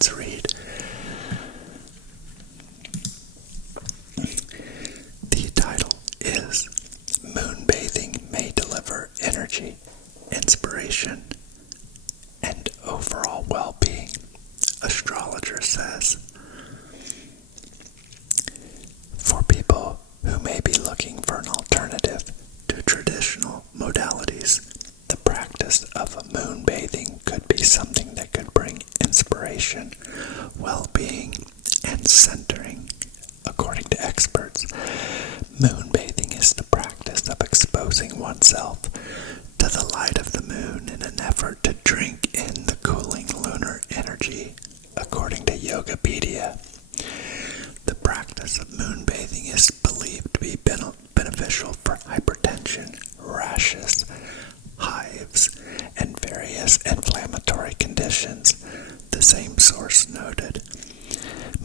Let's read. The title is Moonbathing May Deliver Energy, Inspiration, and Overall Well-Being, astrologer says. For people who may be looking for an alternative to traditional modalities, the practice of moonbathing could be something that could bring inspiration, well-being, and centering. According to experts, moonbathing is the practice of exposing oneself to the light of the moon in an effort to drink in the cooling lunar energy, according to Yogapedia. The practice of moonbathing is believed to be beneficial for hypertension, rashes, hives, and various inflammatory conditions, the same source noted.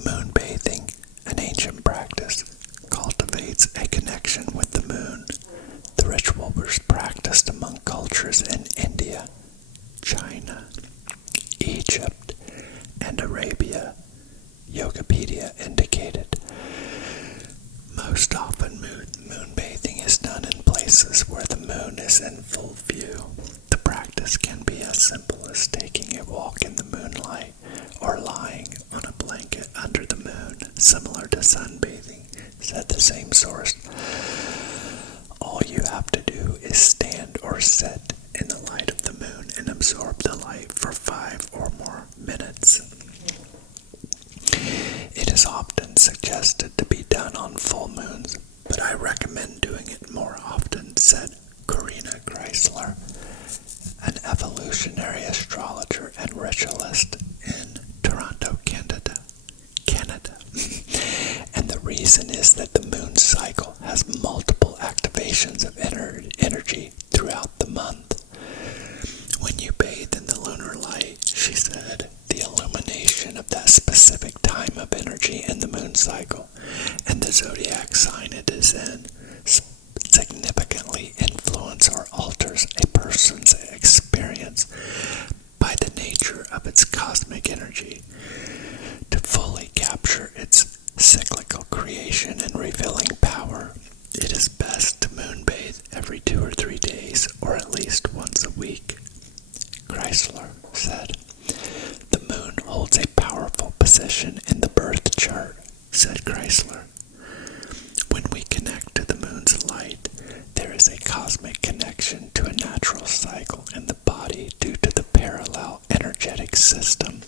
Moonbathing, an ancient practice, cultivates a connection with the moon. The ritual was practiced among cultures in India, China, Egypt, and Arabia, Yogapedia indicated. Most often, moonbathing is done in places where the moon is in full view. The practice can be as simple as taking a walk in the moonlight or lying on a blanket under the moon, similar to sunbathing, said the same source. All you have to do is stand or sit in the light of the moon and absorb the light for 5 or more minutes. It is often suggested to be done on full moons, but I recommend doing it more often, said Karina Chrysler, an evolutionary astrologer and ritualist in Toronto, Canada. And the reason is that the moon cycle has multiple activations of energy throughout the month. When you bathe in the lunar light, she said, the illumination of that specific time of energy in the moon cycle and the zodiac sign it is in significantly influence or alters a person's experience by the nature of its cosmic energy. To fully capture its cyclical creation and revealing power, it is best to moonbathe every 2 or 3 days, or at least once a week, Chrysler said. The moon holds a powerful position in the birth chart, said Chrysler. When we connect to the moon's light, there is a cosmic connection to a natural cycle in the body due to the parallel energetic system.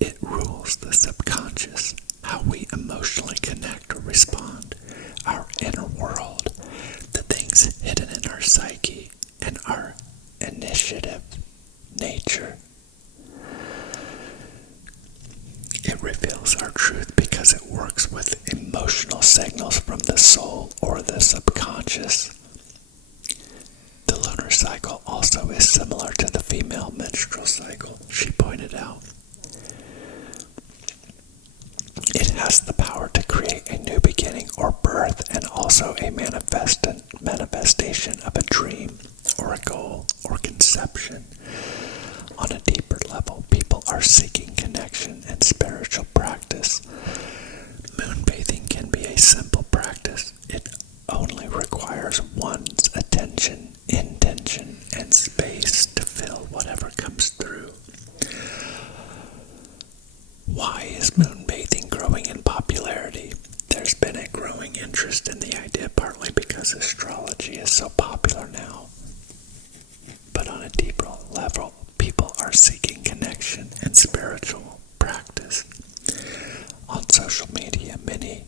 It rules the subconscious, how we emotionally connect or respond, our inner world, the things hidden in our psyche, and our initiative nature. It reveals our truth because it works with emotional signals from the soul or the subconscious. The lunar cycle also is similar to the female menstrual cycle, she pointed out. It has the power to create a new beginning or birth, and also a manifestation of a dream or a goal or conception. On a deeper level, people are seeking connection and spiritual practice. Moonbathing can be a simple practice. It only requires one's attention, intention, and space to fill whatever comes through. Why is moonbathing growing in popularity? There's been a growing interest in the idea, partly because astrology is so popular now. But on a deeper level, people are seeking connection and spiritual practice. On social media, many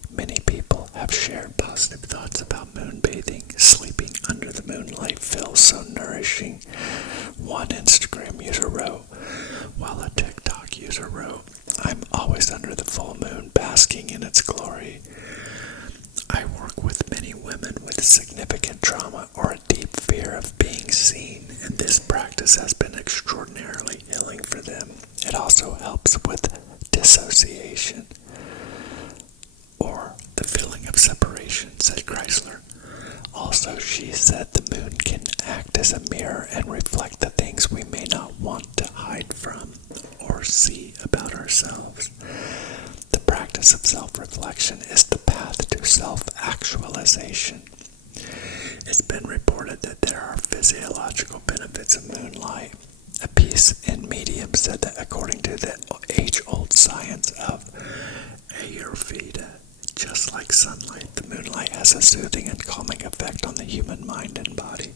people have shared positive thoughts about moonbathing. Sleeping under the moonlight feels so nourishing. One Instagram user wrote, while a TikTok user wrote, I'm always under the full moon, basking in its glory. I work with many women with significant trauma or a deep fear of being seen, and this practice has been extraordinarily healing for them. It also helps with dissociation or the feeling of separation, said Chrysler. Also, she said the moon can act as a mirror and reflect the things we may not want to hide from or see about ourselves. reflection is the path to self-actualization. It's been reported that there are physiological benefits of moonlight. A piece in Medium said that according to the age-old science of Ayurveda, just like sunlight, the moonlight has a soothing and calming effect on the human mind and body.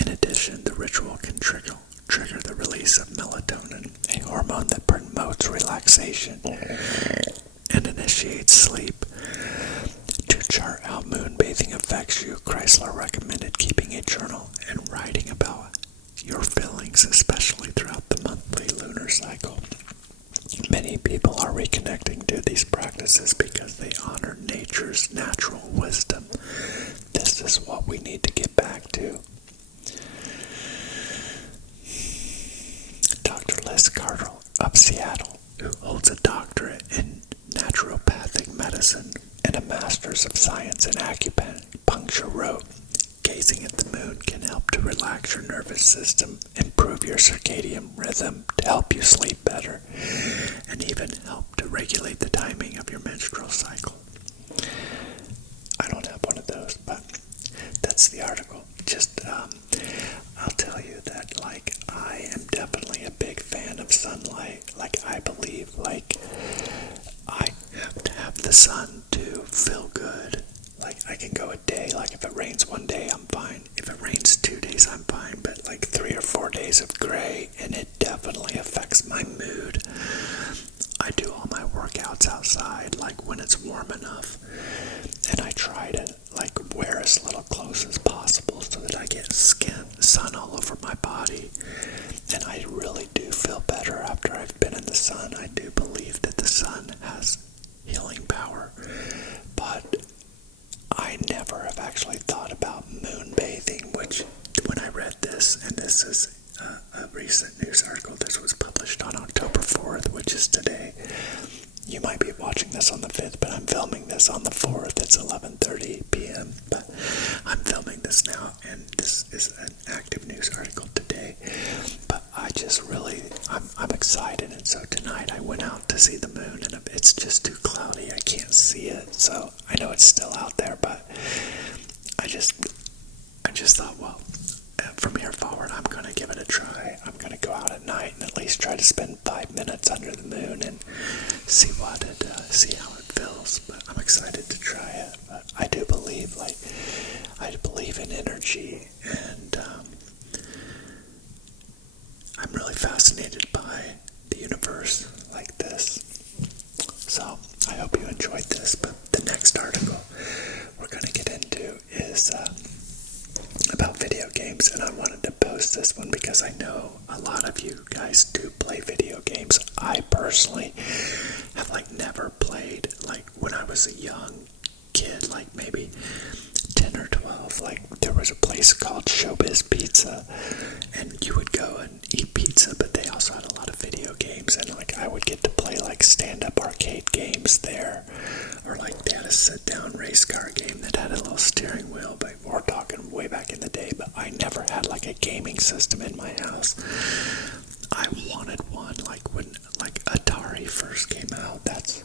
In addition, the ritual can trigger the release of melatonin, a hormone that promotes relaxation and initiates sleep. To chart how moonbathing affects you, Chrysler recommended keeping a journal and writing about your feelings, especially throughout the monthly lunar cycle. Many people are reconnecting to these practices because they honor nature's natural wisdom. This is what we need to get back to. Dr. Liz Carter of Seattle, who holds a doctorate in naturopathic medicine and a master's of science in acupuncture, wrote, "Gazing at the moon can help to relax your nervous system, improve your circadian rhythm to help you sleep better, and even help to regulate the timing of your menstrual cycle." I don't have one of those, but that's the article. I'll tell you that, I am definitely a big fan of sunlight. I believe, I have to have the sun to feel good. I can go a day, if it rains one day, I'm fine. If it rains 2 days, I'm fine. But 3 or 4 days of gray, and it definitely affects my mood. I do all my workouts outside, when it's warm enough. And I try to, wear as little clothes as possible so that I get sun all over my body. And I really do feel better after I've been in the sun. I do believe that the sun has healing power. But I never have actually thought about moonbathing, which when I read this, and this is a recent news article, this was published on October 4th, which is today. You might be watching this on the 5th, but I'm filming this on the 4th. It's 11:30 p.m., but I'm filming this now, and this is an active news article today. But I'm excited, and so tonight I went out to see the moon, and it's just too cloudy. I can't see it, so I know it's still out there, but I just thought, well, from here forward, I'm going to give it a try. I'm going to go out at night and at least try to spend 5 minutes under the moon and see how it feels. But I'm excited to try it. But I do believe, I believe in energy, and I'm really fascinated by the universe like this. So I hope you enjoyed this. But the next article we're going to get into is about video games, and I wanted to post this one because I know a lot of you guys do play video games. I personally have never played. When I was a young kid, maybe 10 or 12, there was a place called Showbiz Pizza, and you would go and eat pizza, but they also had a lot of video games, and I would get to play stand-up arcade games there, or they had a sit-down race car game that had a little steering wheel, but we're talking way back in the day. But I never had a gaming system in my house. I wanted one, when Atari first came out. That's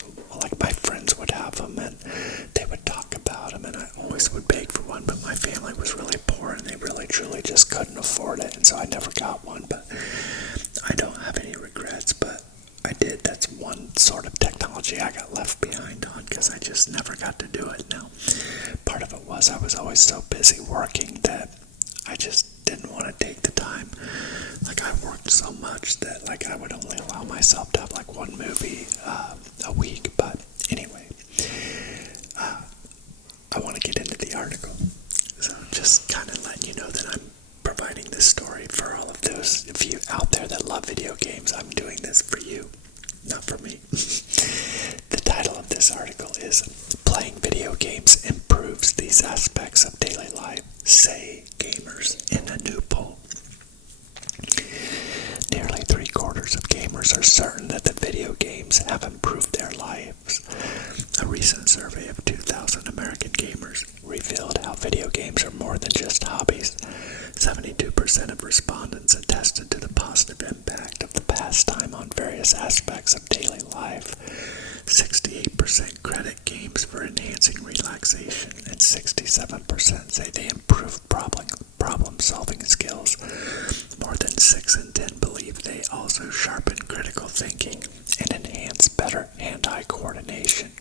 my friends would have them, and they would talk about them, and I always would beg for one, but my family was really poor, and they really truly just couldn't afford it, and so I never got one. But I don't have any regrets, but I did. That's one sort of technology I got left behind on because I just never got to do it. Now, part of it was I was always so busy working that I just didn't want to take the time. I worked so much that I would only allow myself to have one movie a week. But anyway, I want to get into the article. So just kind of letting you know that I'm providing this story for all of those of you out there that love video games. I'm doing this for you, not for me. The title of this article is "Playing Video Games Improves These Aspects of Daily Life, Say Gamers in a New Poll." Nearly 3/4 of gamers are certain that the video games have improved their lives. A recent survey of 2,000 American gamers revealed how video games are more than just hobbies. 72% of respondents attested to the positive impact of the pastime time on various aspects of daily life. 68% credit games for enhancing relaxation, and 67% say they improve problem-solving skills. More than 6 in 10 believe they also sharpen critical thinking and enhance better hand-eye coordination.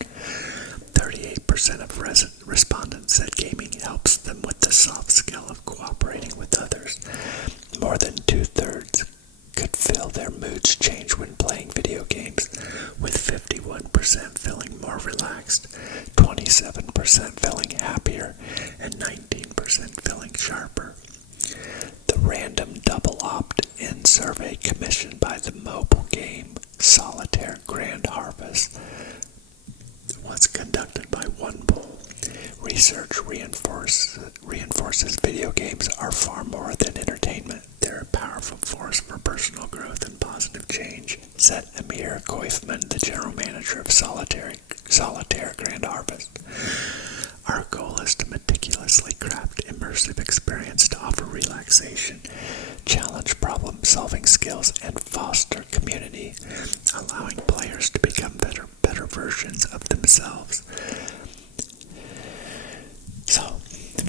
38% of respondents said gaming helps them with the soft skill of cooperating with others. More than 2/3 could feel their moods change when playing video games, with 51% feeling more relaxed, 27% feeling happier, and 19% feeling sharper. The random double opt-in survey commissioned by the mobile game Solitaire Grand Harvest was conducted by one poll. Research reinforces video games are far more than entertainment. They're a powerful force for personal growth and positive change, said Amir Koifman, the general manager of Solitaire Grand Harvest. Our goal is to meticulously craft immersive experience to offer relaxation, challenge problem-solving skills, and foster community, allowing players to become better versions of themselves. So,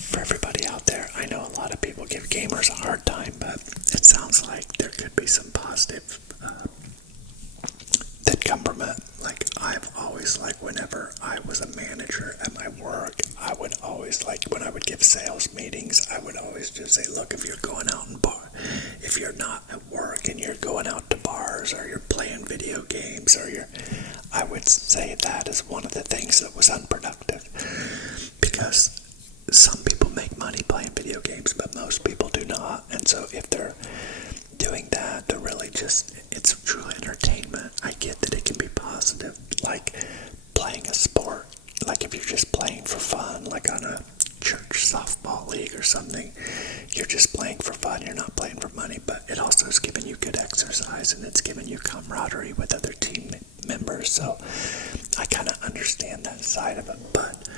for everybody out there, I know a lot of people give gamers a hard time, but it sounds like there could be some positive that come from it. Like, I've always, whenever I was a manager at my work, I would always, when I would give sales meetings, I would always just say, look, if you're going out and if you're not at work and you're going out to bars or you're playing video games I would say that is one of the things that was unproductive, because some people make money playing video games, but most people do not. And so if they're doing that, they're really it's true entertainment. I get that it can be positive, like playing a sport. Like if you're just playing for fun, like on a church softball league or something, you're just playing for fun, you're not playing for money, but it also is giving you good exercise and it's giving you camaraderie with other team members. So I kind of understand that side of it, but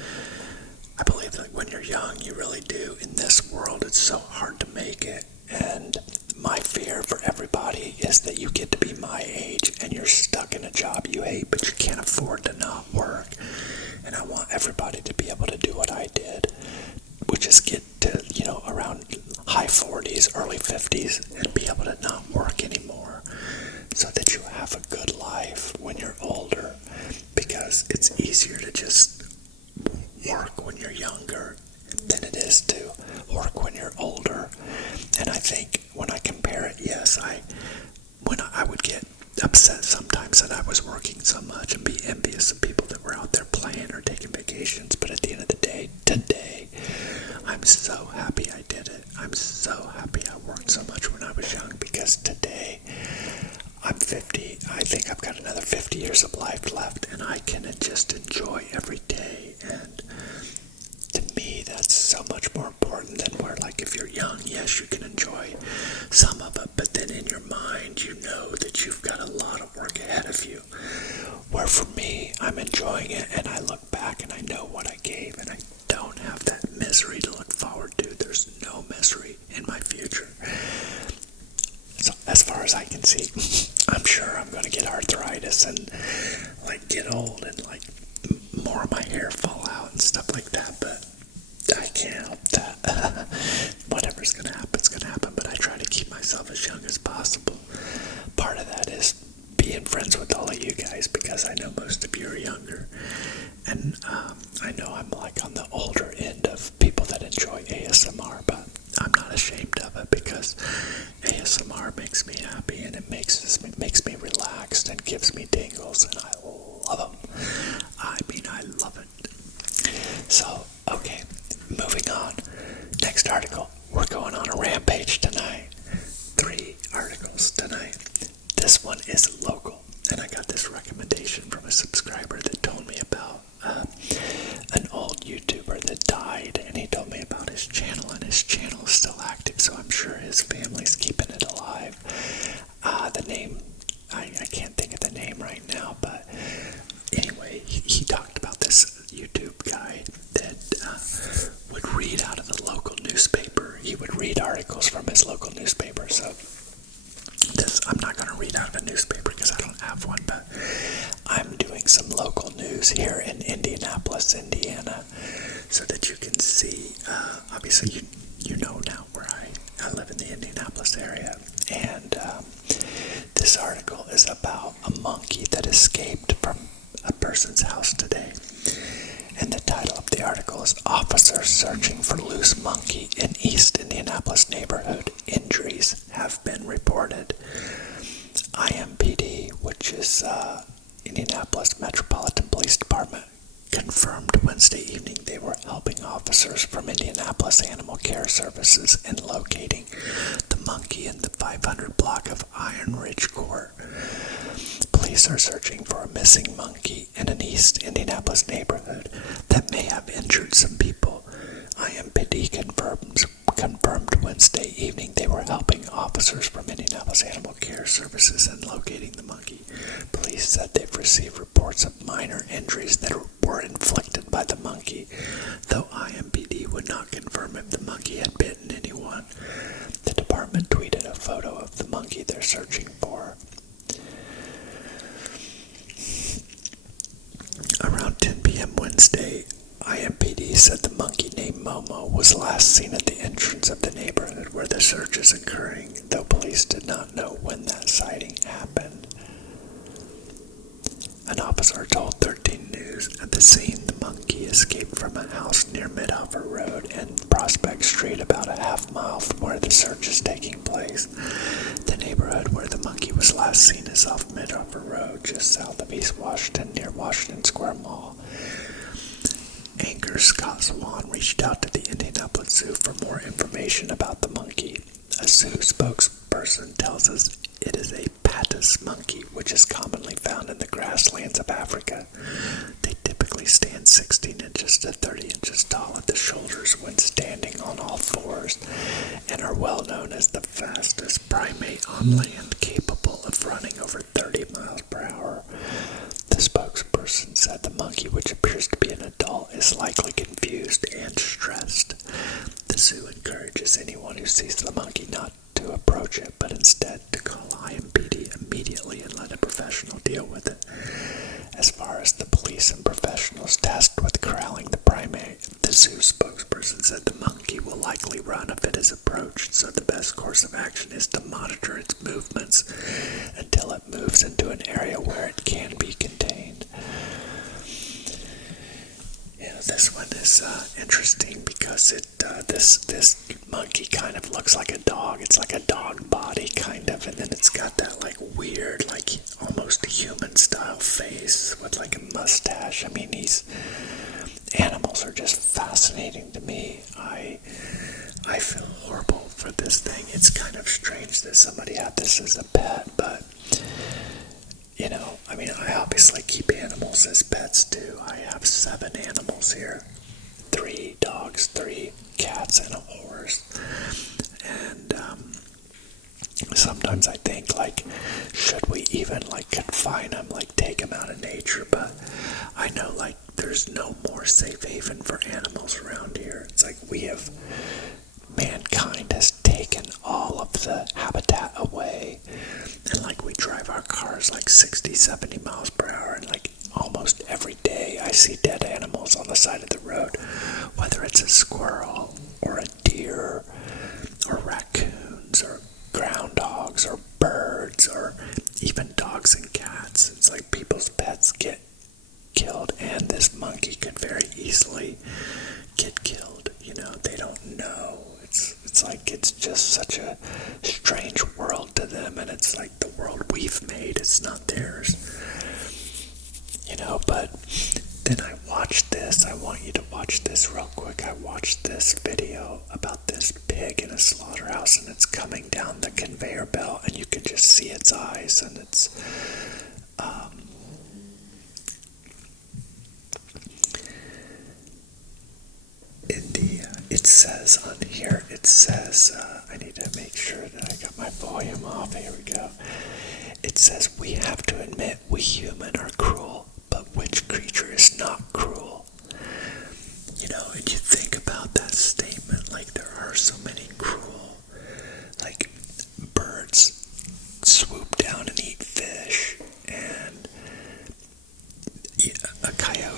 I believe that when you're young, you really do. In this world, it's so hard to make it, and my fear for everybody is that you get to be my age and you're stuck in a job you hate, but you can't afford to not work. And I want everybody to be able to do what I did, which is get to, around high 40s, early 50s, and be able to not work anymore, so that you have a good life when you're older, because it's easier to just work when you're younger than it is to work when you're older. And I think when I compare it, yes, when I would get upset sometimes that I was working so much and be envious of people that were out there playing or taking vacations, but at the end of the day, today, I'm so happy I did it. I'm so happy I worked so much when I was young, because today, I'm 50. I think I've got another 50 years of life left, and I can just enjoy every day. And to me, that's so much more important than where, if you're young, yes, you can enjoy some of it, but then in your mind, you know that you've got a lot of work ahead of you. Where for me, I'm enjoying it, and I look back and I know what I gave, and I don't have that misery to look forward to. There's no misery in my future. So as far as I can see, I'm sure I'm going to get arthritis and get old and more of my hair fall out and stuff like that, but I can't help that. Whatever's going to happen is going to happen, but I try to keep myself as young as possible. Part of that is being friends with all of you guys, because I know most of you are younger, and I know I'm on the older end of people that enjoy ASMR, but I'm not ashamed of it, because ASMR makes me happy, and it makes me relaxed and gives me tingles, and I love them. I love it. So, okay, moving on. Next article. We're going on a rampage tonight. 3 articles tonight. This one is local, and I got this recommendation from a subscriber that told me about an old YouTuber that died, and he told me about his channel, and his channel is still active, so I'm sure his family's keeping it alive. The name, I can't think of the name right now, but anyway, he talked about this YouTube guy that is here in Indianapolis, Indiana, so that you can see, obviously you know now where I live in the Indianapolis area, and this article is about a monkey that escaped from a person's house today. And the title of the article is Officers Searching for Loose Monkey in East Indianapolis Neighborhood. Injuries have been reported. IMPD, which is Indianapolis Metropolitan Police Department, confirmed Wednesday evening they were helping officers from Indianapolis Animal Care Services in locating the monkey in the 500 block of Iron Ridge Court. Police are searching for a missing monkey in an East Indianapolis neighborhood that may have injured some people. IMPD confirmed Wednesday evening they were helping officers from Indianapolis Animal Care Services in locating the monkey. Police said they've received reports of minor injuries that were inflicted by the monkey, though IMPD would not confirm if the monkey had bitten anyone. The department tweeted a photo of the monkey they're searching for. Around 10 p.m. Wednesday, IMPD said the monkey named Momo was last seen at the entrance of the neighborhood where the search is occurring, though police did not know when that sighting happened. An officer told 13 News at the scene the monkey escaped from a house near Midhofer Road and Prospect Street, about a half mile from where the search is taking place. The neighborhood where the monkey was last seen is off Midhofer Road, just south of East Washington, near Washington Square Mall. Anchor Scott Swan reached out to the Indianapolis Zoo for more information about the monkey. A zoo spokesperson tells us it is a patus monkey, which is commonly found in the grasslands of Africa. They typically stand 16 inches to 30 inches tall at the shoulders when standing on all fours, and are well known as the fastest primate on land, capable of running over 30 miles per hour. The spokesperson said the monkey, which appears to be an adult, is likely confused and stressed. The zoo encourages anyone who sees the monkey not to approach it, but instead to call IMPD immediately and let a professional deal with it. As far as the police and professionals tasked with corralling the primate, the zoo spokesperson said the monkey will likely run if it is approached, so the best course of action is to monitor its movements until it moves into an area where it can be contained. This one is interesting because this monkey kind of looks like a dog. It's like a dog body, kind of, and then it's got that like weird, like almost human style face with like a mustache. I mean, animals are just fascinating to me. I feel horrible for this thing. It's kind of strange that somebody had this as a pet, but I mean, I obviously keep animals as pets too. I have 7 animals here. 3 dogs, 3 cats, and a horse. And sometimes I think, like, should we even, like, confine them, like, take them out of nature? But I know, like, there's no more safe haven for animals around here. It's like mankind has taken all of the habitat away, and like we drive our cars like 60-70 miles per hour, and like almost every day I see dead animals on the side of the road, whether it's a squirrel or a deer or raccoons or groundhogs or birds or even dogs and cats. It's like people's pets get killed, and this monkey could very easily get killed. They don't know. It's like it's just such a strange world to them, and it's like the world we've made. It's not theirs. But then I watched this. I want you to watch this real quick. I watched this video about this pig in a slaughterhouse, and it's coming down the conveyor belt, and you can just see its eyes, and it's it says on here, I need to make sure that I got my volume off. Here we go. It says, we have to admit we human are cruel, but which creature is not cruel? And you think about that statement, like there are so many cruel, like birds swoop down and eat fish, and a coyote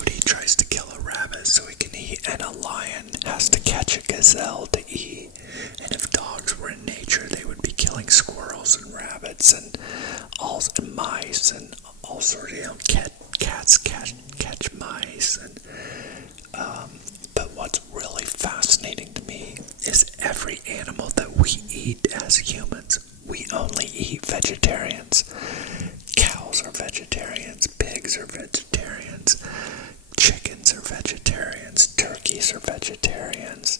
all sorts of, cats catch mice, and but what's really fascinating to me is every animal that we eat as humans. We only eat vegetarians. Cows are vegetarians, pigs are vegetarians, chickens are vegetarians, turkeys are vegetarians.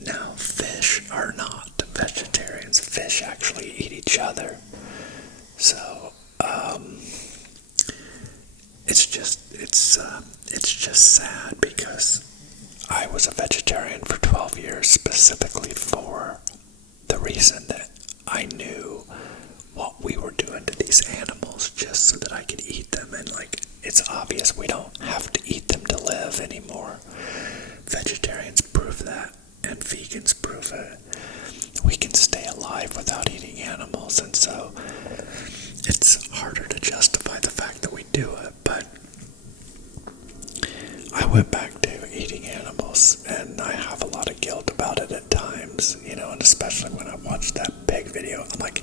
Now, fish are not vegetarians. Fish actually eat each other. So, it's just sad because I was a vegetarian for 12 years specifically for the reason that I knew what we were doing to these animals just so that I could eat them. And it's obvious we don't have to eat them to live anymore. Vegetarians prove that, and vegans prove it. We can stay alive without eating animals, and so it's harder to justify the fact that we do it. But I went back to eating animals, and I have a lot of guilt about it at times, and especially when I watched that pig video. I'm like,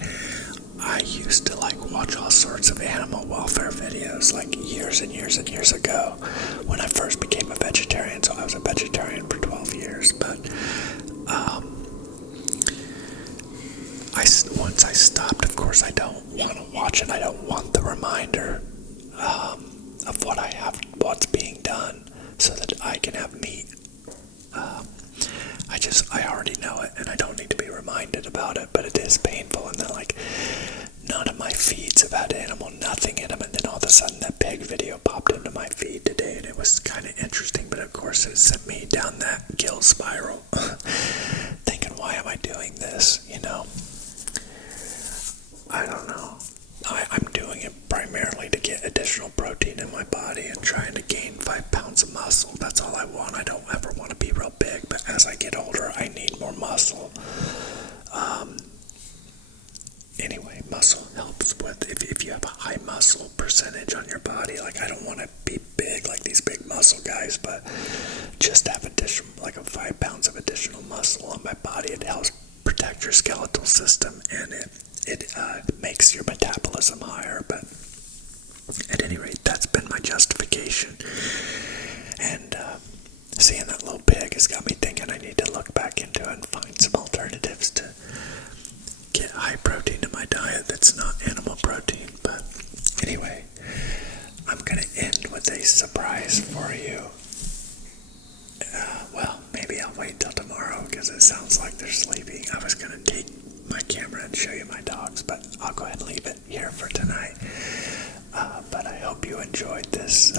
I used to watch all sorts of animal welfare videos years and years and years ago when I first became a vegetarian. So I was a vegetarian for 12 years, but once I stopped, of course, I don't want to watch it. I don't want the reminder of what's being done so that I can have meat. I already know it, and I don't need to be reminded about it, but it is painful. And then none of my feeds have had nothing in them, and then all of a sudden that pig video popped into my feed today, and it was kind of interesting, but of course it sent me down that guilt spiral, thinking, why am I doing this, I don't know. I'm doing it primarily to get additional protein in my body and trying to gain 5 pounds of muscle. That's all I want. I don't ever want to be real big, but as I get older, I need more muscle. Anyway, muscle helps with, if you have a high muscle percentage on your body, I don't want to be big like these big muscle guys, but just have additional, 5 pounds of additional muscle on my body. It helps protect your skeletal system, and it makes your metabolism higher. But at any rate, that's been my justification. And seeing that little pig has got me thinking I need to look back into it and find some alternatives to get high protein in my diet that's not animal protein. But anyway, I'm going to end with a surprise for you. Well, maybe I'll wait till tomorrow because it sounds like they're sleeping. I was going to take my camera and show you my dogs, but I'll go ahead and leave it here for tonight. But I hope you enjoyed this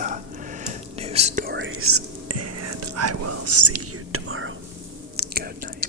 news stories, and I will see you tomorrow. Good night.